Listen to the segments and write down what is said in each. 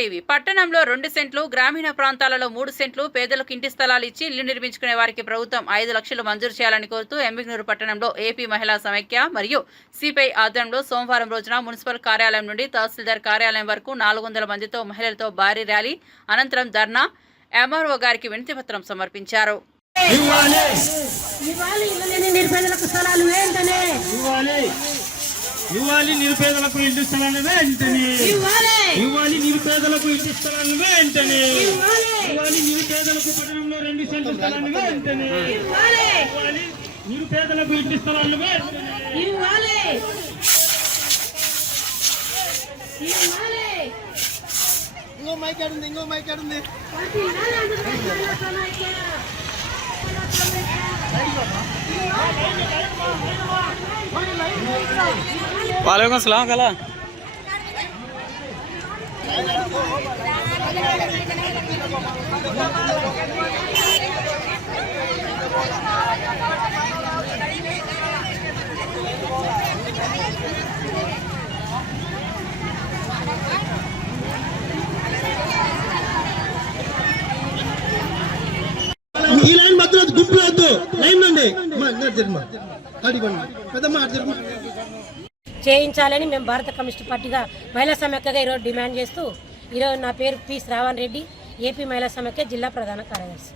TV. పట్టణంలో రెండు సెంట్లు గ్రామీణ ప్రాంతాలలో మూడు సెంట్లు పేదలకు ఇంటి స్థలాలు ఇచ్చి ఇల్లు నిర్మించుకునే వారికి ప్రభుత్వం ఐదు లక్షలు మంజూరు చేయాలని కోరుతూ ఎంబిగ్నూరు పట్టణంలో ఏపీ మహిళా సమైక్య మరియు సిపిఐ ఆధ్వర్యంలో సోమవారం రోజున మున్సిపల్ కార్యాలయం నుండి తహసీల్దార్ కార్యాలయం వరకు నాలుగు వందల మందితో మహిళలతో భారీ ర్యాలీ అనంతరం ధర్నా ఎంఆర్ఓ గారికి వినతిపత్రం సమర్పించారు. ఇవ్వాలి. ఇల్లు లేని నిరుపేదలకు స్థలాలు వెంటనే ఇవ్వాలి. ఇవ్వాలి నిరుపేదలకు ఇంటి స్థలాన్ని వెంటనే ఇవ్వాలి. నిరుపేదలకు ఇంటి స్థలాన్ని వెంటనే ఇవ్వాలి. నిరుపేదలకు పట్టణంలో రెండు సెంట్ల స్థలాన్ని వెంటనే ఇవ్వాలి. నిరుపేదలకు ఇంటి స్థలాన్ని వెంటనే ఇవ్వాలి. ఇవ్వాలి. ఇంకో మైక్ ఆడుంది ఇంకో మైక్ ఆడుంది. वालेकुम सलाम कला అడిగండి పెద్దమ్మ చేయించాలని మేము భారత కమ్యూనిస్ట్ పార్టీగా మహిళా సమైక్యగా ఈరోజు డిమాండ్ చేస్తూ ఈరోజు నా పేరు పి శ్రావణ్ రెడ్డి ఏపీ మహిళా సమైక్య జిల్లా ప్రధాన కార్యదర్శి.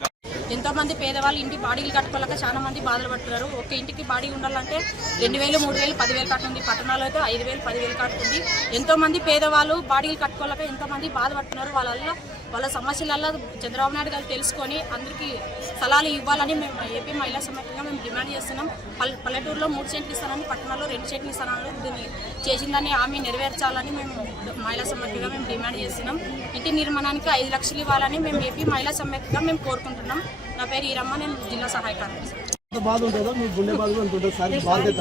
ఎంతో మంది పేదవాళ్ళు ఇంటి బాడీలు కట్టుకోలేక చాలా మంది బాధలు పడుతున్నారు. ఒక ఇంటికి బాడీ ఉండాలంటే రెండు వేలు మూడు వేలు పదివేలు కట్టుంది. పట్టణాలు అయితే ఐదు వేలు పదివేలు కట్టుతుంది ఎంతో మంది పేదవాళ్ళు బాడీలు కట్టుకోలేక ఎంతో మంది బాధపడుతున్నారు వాళ్ళ వాళ్ళ సమస్యలల్లో చంద్రబాబు నాయుడు గారు తెలుసుకొని అందరికీ స్థలాలు ఇవ్వాలని మేము ఏపీ మహిళా సమైక్యంగా మేము డిమాండ్ చేస్తున్నాం. పల్ పల్లెటూరులో మూడు సెంట్లు ఇస్తానని పట్టణాల్లో రెండు సెంట్లు ఇస్తానని దీన్ని చేసిందని హామీ నెరవేర్చాలని మేము మహిళా సమైక్యంగా మేము డిమాండ్ చేస్తున్నాం. ఇంటి నిర్మాణానికి ఐదు లక్షలు ఇవ్వాలని మేము ఏపీ మహిళా సమైక్యంగా మేము కోరుకుంటున్నాం. నా పేరు ఈరమ్మ నేను జిల్లా సహాయ కార్యదర్శి. ఎంత బాధ ఉంటుందో మీ గుండె బాధ ఉంటుంది సార్ బాధ్యత.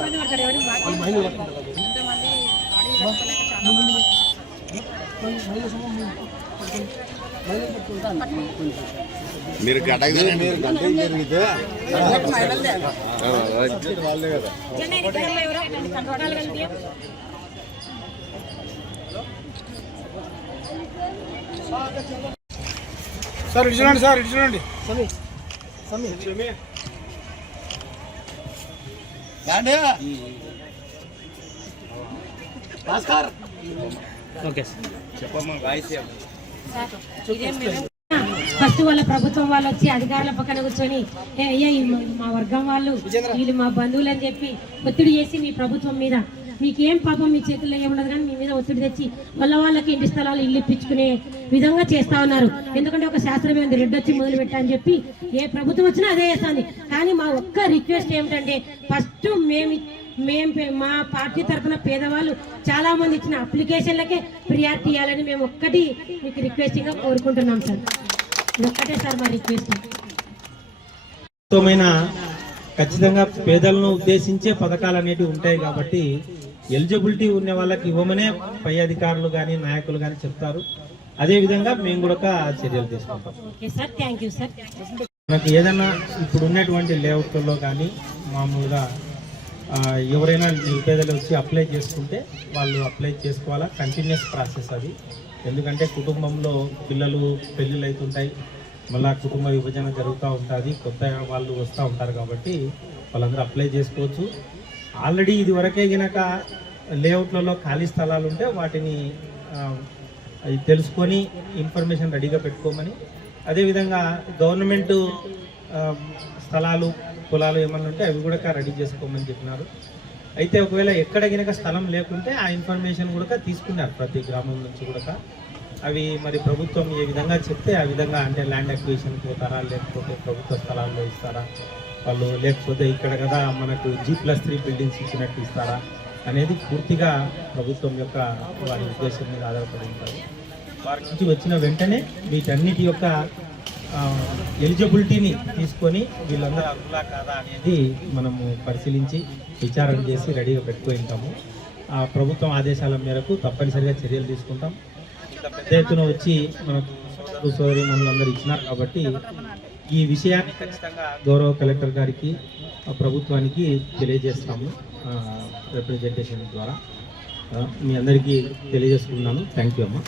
మీరు సార్ ఇటు చూడండి సార్ ఇటు చూడండి. భాస్కర్ చెప్పమ్మా ఫస్ట్ వాళ్ళ ప్రభుత్వం వాళ్ళు వచ్చి అధికారుల పక్కన కూర్చొని "ఏ, అయ్యా మా వర్గం వాళ్ళు వీళ్ళు మా బంధువులు అని చెప్పి ఒత్తిడి చేసి మీ ప్రభుత్వం మీద మీకేం పాపం మీ చేతుల్లో ఏముండదు కానీ మీ మీద ఒత్తిడి తెచ్చి వాళ్ళ వాళ్ళకి ఇంటి స్థలాలు ఇల్లు ఇప్పించుకునే విధంగా చేస్తా ఉన్నారు. ఎందుకంటే ఒక శాస్త్రమే ఉంది రెడ్డి వచ్చి మొదలు పెట్టా అని చెప్పి ఏ ప్రభుత్వం వచ్చినా అదే చేస్తుంది. కానీ మా ఒక్క రిక్వెస్ట్ ఏమిటంటే ఫస్ట్ మేము మేము పే- మా పార్టీ తరఫున పేదవాళ్ళు చాలా మంది ఇచ్చిన అప్లికేషన్లకే ప్రియారిటీ ఇవ్వాలని మేము ఒక్కటి మీకు రిక్వెస్టింగ్గా కోరుకుంటున్నాం సార్. ఒక్కటే సార్ మా రిక్వెస్ట్ ఖచ్చితంగా పేదలను ఉద్దేశించే పథకాలు అనేటివి ఉంటాయి కాబట్టి ఎలిజిబిలిటీ ఉన్న వాళ్ళకి ఇవ్వమనే పై అధికారులు కానీ నాయకులు కానీ చెప్తారు. అదే విధంగా మేము కూడా చర్యలు తీసుకుంటాం. మనకి ఏదైనా ఇప్పుడు ఉన్నటువంటి లేఅవుట్లలో కానీ మామూలుగా ఎవరైనా నిరుపేదలు వచ్చి అప్లై చేసుకుంటే వాళ్ళు అప్లై చేసుకోవాలా? కంటిన్యూస్ ప్రాసెస్ అది. ఎందుకంటే కుటుంబంలో పిల్లలు పెళ్ళిళ్ళు అవుతుంటాయి. మళ్ళా కుటుంబ విభజన జరుగుతూ ఉంటుంది కొత్త వాళ్ళు వస్తూ ఉంటారు కాబట్టి వాళ్ళందరూ అప్లై చేసుకోవచ్చు. ఆల్రెడీ ఇది వరకే గినక లేఅవుట్లలో ఖాళీ స్థలాలు ఉంటే వాటిని తెలుసుకొని ఇన్ఫర్మేషన్ రెడీగా పెట్టుకోమని. అదేవిధంగా గవర్నమెంట్ స్థలాలు పొలాలు ఏమన్నా ఉంటే అవి కూడా రెడీ చేసుకోమని చెప్పినారు. అయితే ఒకవేళ ఎక్కడ గినక స్థలం లేకుంటే ఆ ఇన్ఫర్మేషన్ కూడా తీసుకున్నారు ప్రతి గ్రామం నుంచి కూడా. అవి మరి ప్రభుత్వం ఏ విధంగా చెప్తే ఆ విధంగా అంటే ల్యాండ్ అక్విజిషన్ పోతారా లేకపోతే ప్రభుత్వ స్థలాల్లో ఇస్తారా? వాళ్ళు లేకపోతే ఇక్కడ కదా మనకు జీ ప్లస్ త్రీ బిల్డింగ్స్ ఇచ్చినట్టు ఇస్తారా? అనేది పూర్తిగా ప్రభుత్వం యొక్క వారి ఉద్దేశం మీద ఆధారపడి ఉంటుంది. వారి నుంచి వచ్చిన వెంటనే వీటన్నిటి యొక్క ఎలిజిబిలిటీని తీసుకొని వీళ్ళందరూ అర్హులా కాదా అనేది మనము పరిశీలించి విచారణ చేసి రెడీగా పెట్టుకుని ఉంటాము. ఆ ప్రభుత్వం ఆదేశాల మేరకు తప్పనిసరిగా చర్యలు తీసుకుంటాం. పెద్ద ఎత్తున వచ్చి మనకు సోదరు సోదరి మనులందరూ ఇచ్చినారు కాబట్టి ఈ విషయాన్ని ఖచ్చితంగా గౌరవ కలెక్టర్ గారికి ప్రభుత్వానికి తెలియజేస్తాము రిప్రజెంటేషన్ ద్వారా. మీ అందరికీ తెలియజేసుకున్నాను థ్యాంక్ యూ అమ్మా.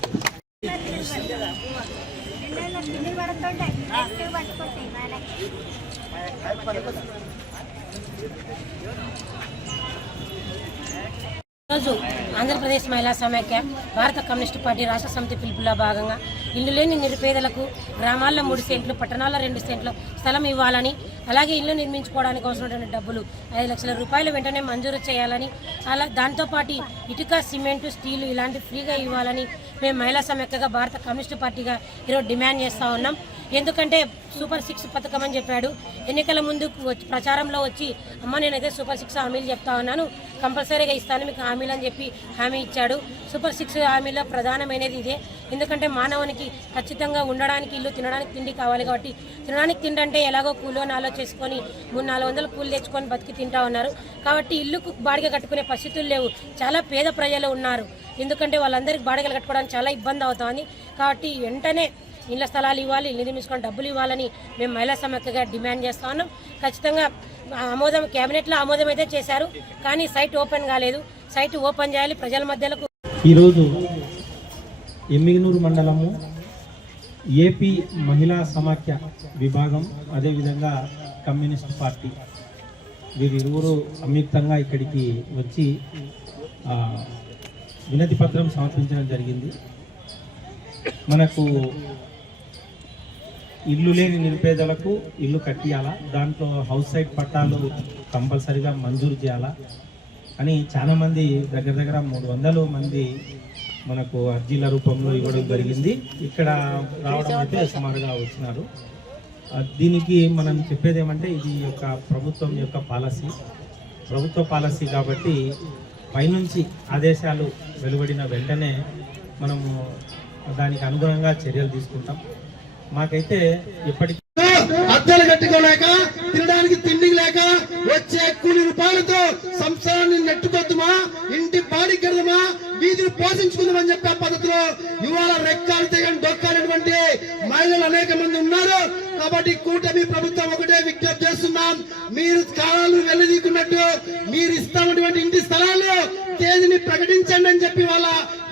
ఈరోజు ఆంధ్రప్రదేశ్ మహిళా సమాఖ్య భారత కమ్యూనిస్టు పార్టీ రాష్ట్ర సమితి పిలుపులో భాగంగా ఇల్లు లేని నిరుపేదలకు గ్రామాల్లో మూడు సెంట్లు పట్టణాల్లో రెండు సెంట్లు స్థలం ఇవ్వాలని అలాగే ఇల్లు నిర్మించుకోవడానికి అవసరమైనటువంటి డబ్బులు ఐదు లక్షల రూపాయలు వెంటనే మంజూరు చేయాలని అలా దాంతోపాటు ఇటుక సిమెంటు స్టీలు ఇలాంటి ఫ్రీగా ఇవ్వాలని మేము మహిళా సమాఖ్యగా భారత కమ్యూనిస్టు పార్టీగా ఈరోజు డిమాండ్ చేస్తూ ఉన్నాం. ఎందుకంటే సూపర్ సిక్స్ పథకం అని చెప్పాడు. ఎన్నికల ముందు వచ్చి- ప్రచారంలో వచ్చి అమ్మ నేనైతే సూపర్ సిక్స్ హామీలు చెప్తా ఉన్నాను. కంపల్సరీగా ఇస్తాను మీకు హామీలు అని చెప్పి హామీ ఇచ్చాడు. సూపర్ సిక్స్ హామీలో ప్రధానమైనది ఇదే. ఎందుకంటే మానవునికి ఖచ్చితంగా ఉండడానికి ఇల్లు తినడానికి తిండి కావాలి కాబట్టి తినడానికి తిండి అంటే ఎలాగో కూలో నాలో చేసుకొని మూడు నాలుగు వందలు కూలు తెచ్చుకొని బతికి తింటా ఉన్నారు. కాబట్టి ఇల్లుకు బాడిగ కట్టుకునే పరిస్థితులు లేవు. చాలా పేద ప్రజలు ఉన్నారు. ఎందుకంటే వాళ్ళందరికీ బాడిగలు కట్టుకోవడానికి చాలా ఇబ్బంది అవుతుంది. కాబట్టి వెంటనే ఇళ్ళ స్థలాలు ఇవ్వాలి ఇల్లు నిర్మించుకొని డబ్బులు ఇవ్వాలని మేము మహిళా సమైక్యగా డిమాండ్ చేస్తా ఉన్నాం. ఖచ్చితంగా ఆమోదం కేబినెట్లో ఆమోదం అయితే చేశారు కానీ సైట్ ఓపెన్ కాలేదు. సైట్ ఓపెన్ చేయాలి ప్రజల మధ్యలో ఈరోజు ఎమ్మిగనూరు మండలము ఏపీ మహిళా సమాఖ్య విభాగం అదేవిధంగా కమ్యూనిస్ట్ పార్టీ. వీరిరువురు సంయుక్తంగా ఇక్కడికి వచ్చి వినతి పత్రం సమర్పించడం జరిగింది. మనకు ఇల్లు లేని నిరుపేదలకు ఇల్లు కట్టియాలా? దాంట్లో హౌస్ సైడ్ పట్టాలు కంపల్సరిగా మంజూరు చేయాలా? అని చాలామంది దగ్గర దగ్గర మూడు వందలు మంది మనకు అర్జీల రూపంలో ఇవ్వడం జరిగింది. ఇక్కడ రావడం అయితే సుమారుగా వచ్చినారు. దీనికి మనం చెప్పేది ఏమంటే ఇది యొక్క ప్రభుత్వం యొక్క పాలసీ. ప్రభుత్వ పాలసీ కాబట్టి పైనుంచి ఆదేశాలు వెలువడిన వెంటనే మనము దానికి అనుగుణంగా చర్యలు తీసుకుంటాం. మాకైతే ఇప్పటికీ అద్దెలు కట్టుకోలేక తినడానికి తిండి లేక వచ్చే కూలి రూపాయలతో సంసారాన్ని నెట్టుకొద్దుమా? ఇంటి బాడీ కడదమా? వీధిని పోషించుకుందామని చెప్పే పద్ధతిలో ఇవాళ రెక్కాలు తెగని డొక్కాలటువంటి మహిళలు అనేక మంది ఉన్నారు. కాబట్టి కూటమి ప్రభుత్వం ఒకటే విజ్ఞప్తి చేస్తున్నాం. మీరు స్థలాలు వెళ్ళదీకున్నట్టు మీరు ఇస్తామటువంటి ఇంటి స్థలాలు తేదీని ప్రకటించండి అని చెప్పి వాళ్ళ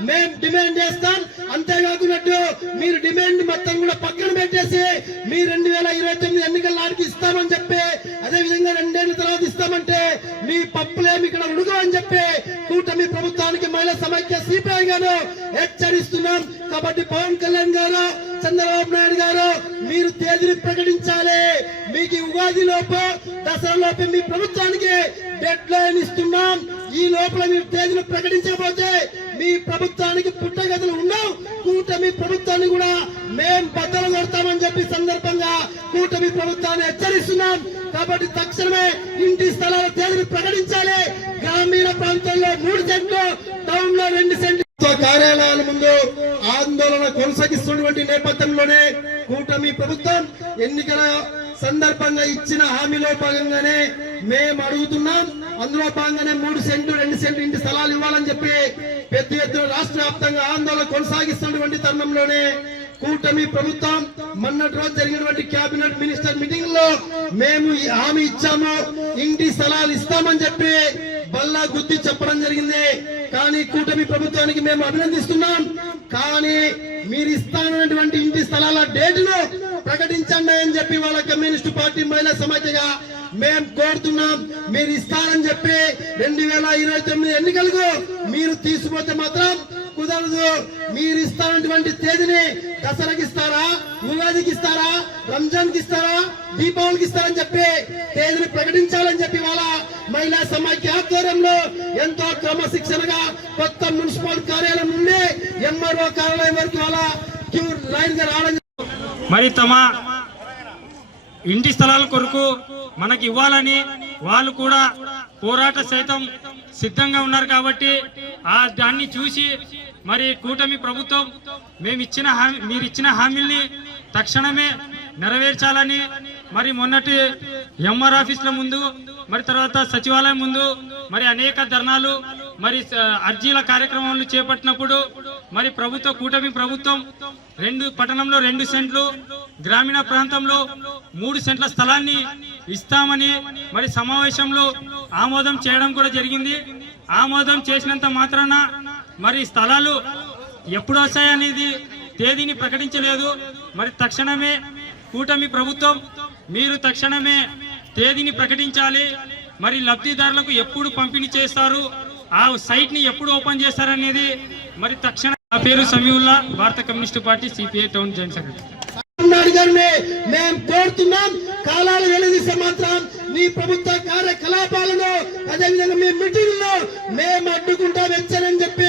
మేము డిమాండ్ చేస్తాం. అంతేకాకున్నట్టు మీరు డిమాండ్ మొత్తం కూడా పక్కన పెట్టేసి మీ రెండు వేల ఇరవై తొమ్మిది ఎన్నికల నాటికి ఇస్తామని చెప్పి అదే విధంగా రెండేళ్ళ తర్వాత ఇస్తామంటే మీ పప్పులేమి ఇక్కడ ఉడుగు అని చెప్పి కూటమి ప్రభుత్వానికి మహిళా సమైక్య సిపిఐ గారు హెచ్చరిస్తున్నాం. కాబట్టి పవన్ కళ్యాణ్ గారు చంద్రబాబు నాయుడు గారు మీరు తేదీని ప్రకటించాలి. మీకు ఉగాది లోపు దసరా లోపు మీ ప్రభుత్వానికి డెడ్ లైన్ ఇస్తున్నాం. ఈ లోపల మీరు తేదీలు ప్రకటించకపోతే మీ ప్రభుత్వానికి పుట్టగతులు ఉండవు. కూటమి ప్రభుత్వాన్ని కూడా మేం బద్దలు కొడతామని చెప్పి సందర్భంగా కూటమి ప్రభుత్వాన్ని హెచ్చరిస్తున్నాం. కాబట్టి తక్షణమే ఇంటి స్థలాల తేదీలు ప్రకటించాలి. గ్రామీణ ప్రాంతంలో మూడు సెంట్లు టౌన్లో రెండు సెంట్లు. కార్యాలయాల ముందు ఆందోళన కొనసాగిస్తున్నటువంటి నేపథ్యంలోనే కూటమి ప్రభుత్వం ఎన్నికల సందర్భంగా ఇచ్చిన హామీలో భాగంగానే మేము అడుగుతున్నాం. అందులో భాగంగానే మూడు సెంట్లు రెండు సెంట్లు ఇంటి స్థలాలు ఇవ్వాలని చెప్పి పెద్ద ఎత్తున రాష్ట్ర వ్యాప్తంగా ఆందోళన కొనసాగిస్తున్నటువంటి తరుణంలోనే కూటమి ప్రభుత్వం మొన్నటి రోజు జరిగినటువంటి కేబినెట్ మినిస్టర్ మీటింగ్లో మేము హామీ ఇచ్చాము. ఇంటి స్థలాలు ఇస్తామని చెప్పి బల్లా గుద్ది చెప్పడం జరిగింది. కానీ కూటమి ప్రభుత్వానికి మేము అభినందిస్తున్నాం. కానీ మీరు ఇస్తానన్నటువంటి ఇంటి స్థలాల డేటును ప్రకటించండి అని చెప్పి వాళ్ళ కమ్యూనిస్ట్ పార్టీ మహిళా సమాఖ్యగా మేము కోరుతున్నాం. మీరు ఇస్తారని చెప్పి రెండు వేల ఇరవై తొమ్మిది ఎన్నికలకు మీరు తీసుకుపోతే మాత్రం కుదరదు. మీరు ఇస్తానటువంటి తేదీని దసరాకి ఇస్తారా ఉగాదికి ఇస్తారా రంజాన్కి ఇస్తారా దీపావళికి ఇస్తారని చెప్పి తేదీని ప్రకటించాలని చెప్పి వాళ్ళ మహిళా సమాఖ్య ఆధ్వర్యంలో ఎంతో క్రమశిక్షణగా కొత్త మున్సిపల్ కార్యాలయం నుండి ఎంఆర్ఓ కార్యాలయం వరకు వాళ్ళ క్యూ లైన్గా రావడం మరి తమ ఇంటి స్థలాల కొరకు మనకి ఇవ్వాలని వాళ్ళు కూడా పోరాట సైతం సిద్ధంగా ఉన్నారు కాబట్టి ఆ దాన్ని చూసి మరి కూటమి ప్రభుత్వం మేము ఇచ్చిన హామీ మీరు ఇచ్చిన హామీల్ని తక్షణమే నెరవేర్చాలని మరి మొన్నటి ఎంఆర్ ఆఫీసుల ముందు మరి తర్వాత సచివాలయం ముందు మరి అనేక ధర్నాలు మరి స- అర్జీల కార్యక్రమాలు చేపట్టినప్పుడు మరి ప్రభుత్వ కూటమి ప్రభుత్వం రెండు పట్టణంలో రెండు సెంట్లు గ్రామీణ ప్రాంతంలో మూడు సెంట్ల స్థలాన్ని ఇస్తామని మరి సమావేశంలో ఆమోదం చేయడం కూడా జరిగింది. ఆమోదం చేసినంత మాత్రాన మరి స్థలాలు ఎప్పుడు వస్తాయనేది తేదీని ప్రకటించలేదు. మరి తక్షణమే కూటమి ప్రభుత్వం మీరు తక్షణమే తేదీని ప్రకటించాలి. మరి లబ్ధిదారులకు ఎప్పుడు పంపిణీ చేస్తారు? ఆ సైట్ని ఎప్పుడు ఓపెన్ చేస్తారనేది మరి తక్షణ నా పేరు సమీవుల్లా భారత communist party CPI town joint secretary. Naidu గారిని మేము కోరుతున్నాం కాలాలు వెలుదీసే మాత్రం మీ ప్రభుత్వ కార్యకలాపాలను అదేవిధంగా మీ మీటింగ్లో మేము అడ్డుకుంటాం వెచ్చనని చెప్పి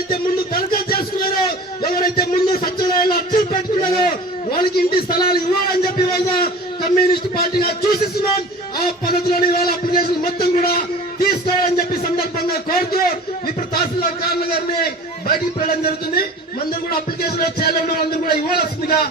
ఎవరైతే ముందు దరఖాస్తు చేసుకున్నారో ఎవరైతే ముందు సత్యనారాయణ అర్జీలు పెట్టుకున్నారో వాళ్ళకి ఇంటి స్థలాలు ఇవ్వాలని చెప్పి వాళ్ళ కమ్యూనిస్ట్ పార్టీగా చూసిస్తున్నాం. ఆ పద్ధతిలోని వాళ్ళ అప్లికేషన్ మొత్తం కూడా తీసుకోవాలని చెప్పి సందర్భంగా కోరుతూ ఇప్పుడు తహసీల్దార్ కార్ల గారిని బయటికి పెట్టడం జరుగుతుంది. మందరం కూడా అప్లికేషన్ చేయాలని అందరూ కూడా ఇవ్వాల్సిందిగా